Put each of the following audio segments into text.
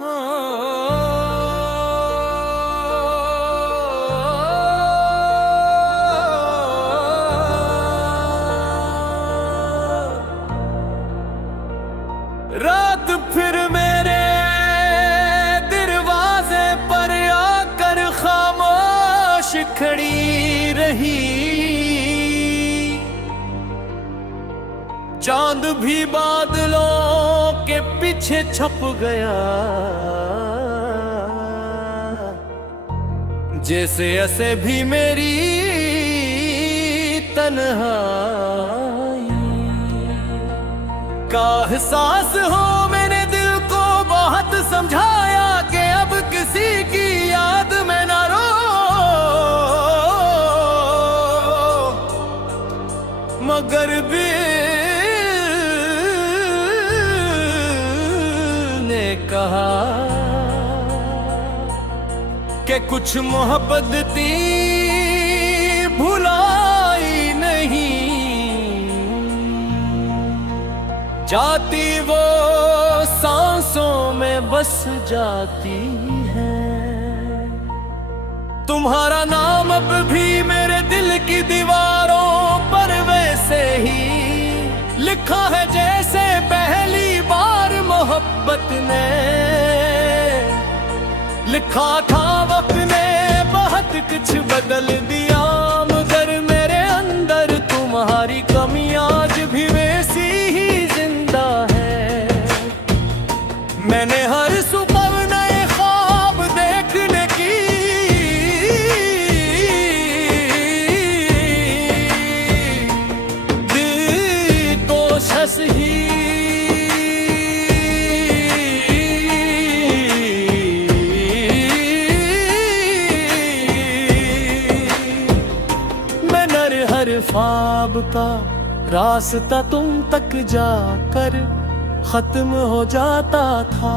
रात फिर मेरे दरवाजे पर आकर खामोश खड़ी रही। चांद भी बादलों के पीछे छुप गया, जैसे ऐसे भी मेरी तन्हाई का एहसास हो। मैंने दिल को बहुत समझाया कि अब किसी की याद में ना रो, मगर दिल ने कहा कि कुछ मोहब्बत थी भुलाई नहीं, जाती वो सांसों में बस जाती है। तुम्हारा नाम अब भी मेरे दिल की दीवारों पर वैसे ही लिखा है जैसे पहली बार मोहब्बत ने लिखा था। वक्त ने बहुत कुछ बदल दिया, मगर मेरे अंदर तुम्हारी कमी आज भी वैसी ही जिंदा है। मैंने हर सुबह नए ख्वाब देखने की दी कोशिश ही, हर ख्वाब का रास्ता तुम तक जाकर खत्म हो जाता था।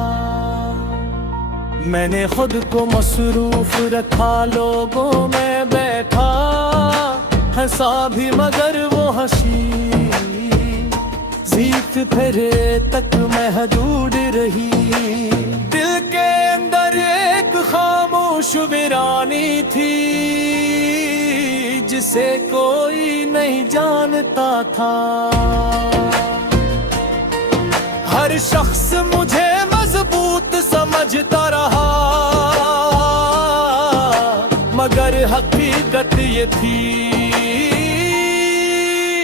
मैंने खुद को मसरूफ रखा, लोगों में बैठा हंसा भी, मगर वो हंसी जीत फिरे तक महदूद रही। दिल के अंदर एक खामोश वीरानी थी, जिसे कोई नहीं जानता था। हर शख्स मुझे मजबूत समझता रहा, मगर हकीकत ये थी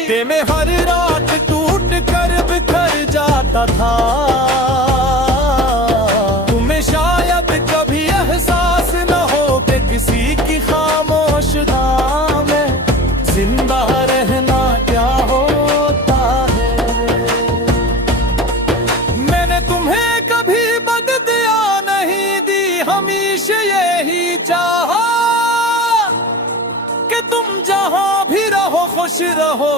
कि मैं हर रात टूट कर बिखर जाता था। तुम्हें शायद कभी एहसास न हो कि किसी की खामोश था जिंदा रहना क्या होता है। मैंने तुम्हें कभी बददुआ नहीं दी, हमेशा यही चाहा कि तुम जहां भी रहो खुश रहो।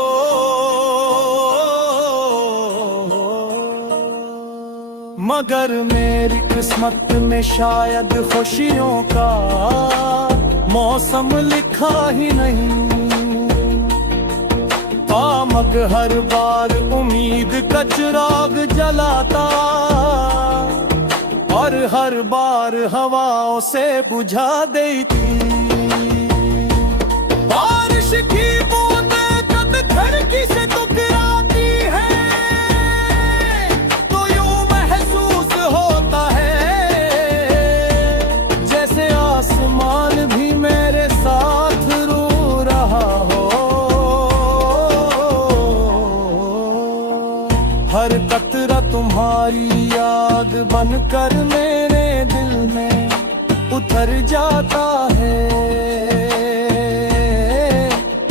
मगर मेरी किस्मत में शायद खुशियों का मौसम लिखा ही नहीं। मग हर बार उम्मीद का चिराग जलाता, और हर बार हवाओं से बुझा देती। बारिश की बूंदें जब खिड़की से टकराती है, तो यूं महसूस होता है जैसे आसमान भी मेरे साथ रो रहा हो। हर कतरा तुम्हारी याद बनकर मेरे दिल में उतर जाता है।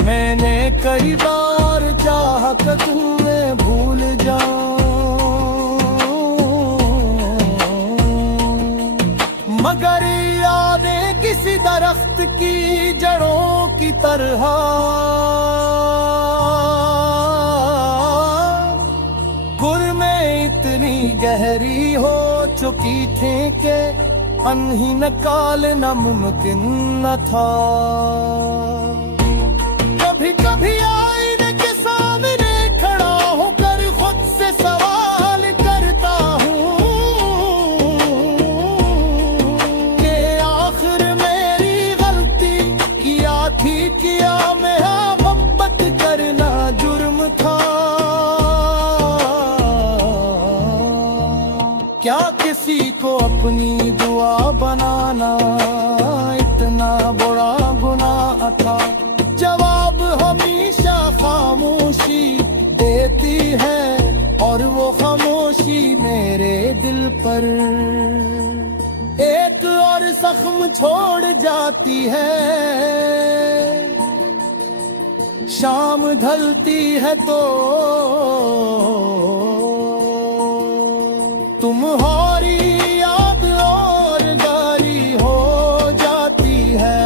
मैंने कई बार चाहा कि तुम्हें भूल जाऊं, मगर यादें किसी दरख्त की जड़ों की तरह गहरी हो चुकी थी कि अनही निकालना मुमकिन न था। कभी कभी आईने के सामने खड़ा होकर खुद से सवाल करता हूँ क्या किसी को अपनी दुआ बनाना इतना बड़ा गुनाह था? जवाब हमेशा खामोशी देती है, और वो खामोशी मेरे दिल पर एक और जख्म छोड़ जाती है। शाम ढलती है तो तुम्हारी याद और गारी हो जाती है।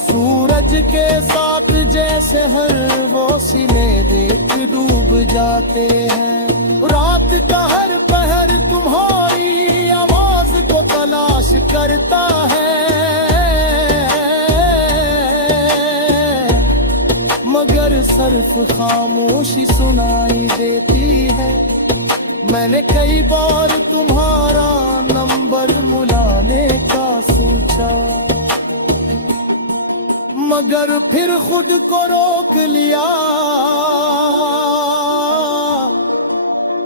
सूरज के साथ जैसे हर वो सिले देख डूब जाते हैं। रात का हर पहर तुम्हारी आवाज को तलाश करता है, मगर सिर्फ खामोशी सुनाई देती है। मैंने कई बार तुम्हारा नंबर बुलाने का सोचा, मगर फिर खुद को रोक लिया,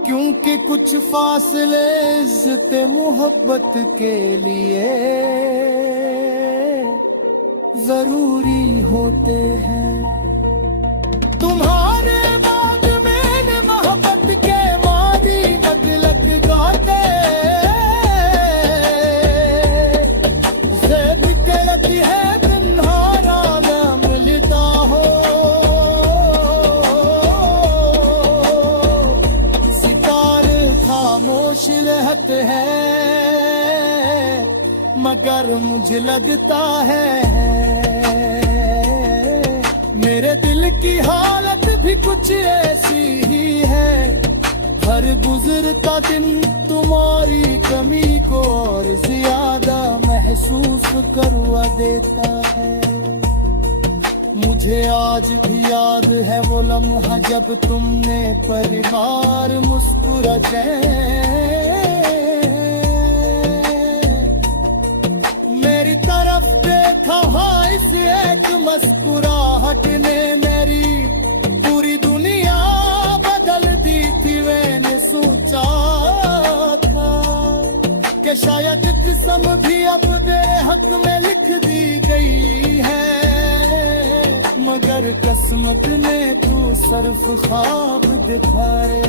क्योंकि कुछ फासले इज्जत मोहब्बत के लिए जरूरी होते हैं। तुम्हारे बाद मैंने मोहब्बत के मारी बदलत गाते से बिकलती है तुम्हारा न मिलता हो। सितारे खामोश रहते हैं, मगर मुझे लगता है मेरे दिल की हालत भी कुछ ऐसी ही है। हर गुजरता दिन तुम्हारी कमी को और ज्यादा महसूस करवा देता है। मुझे आज भी याद है वो लम्हा जब तुमने परिवार मुस्कुराए। मेरी तरफ देखा, हाँ इस एक मुस्कुराहट ने मेरी पूरी दुनिया बदल दी थी। मैंने सोचा था कि शायद किस्म भी अब बेहक में लिख दी गई है, मगर किस्मत ने तू सिर्फ ख्वाब दिखाए।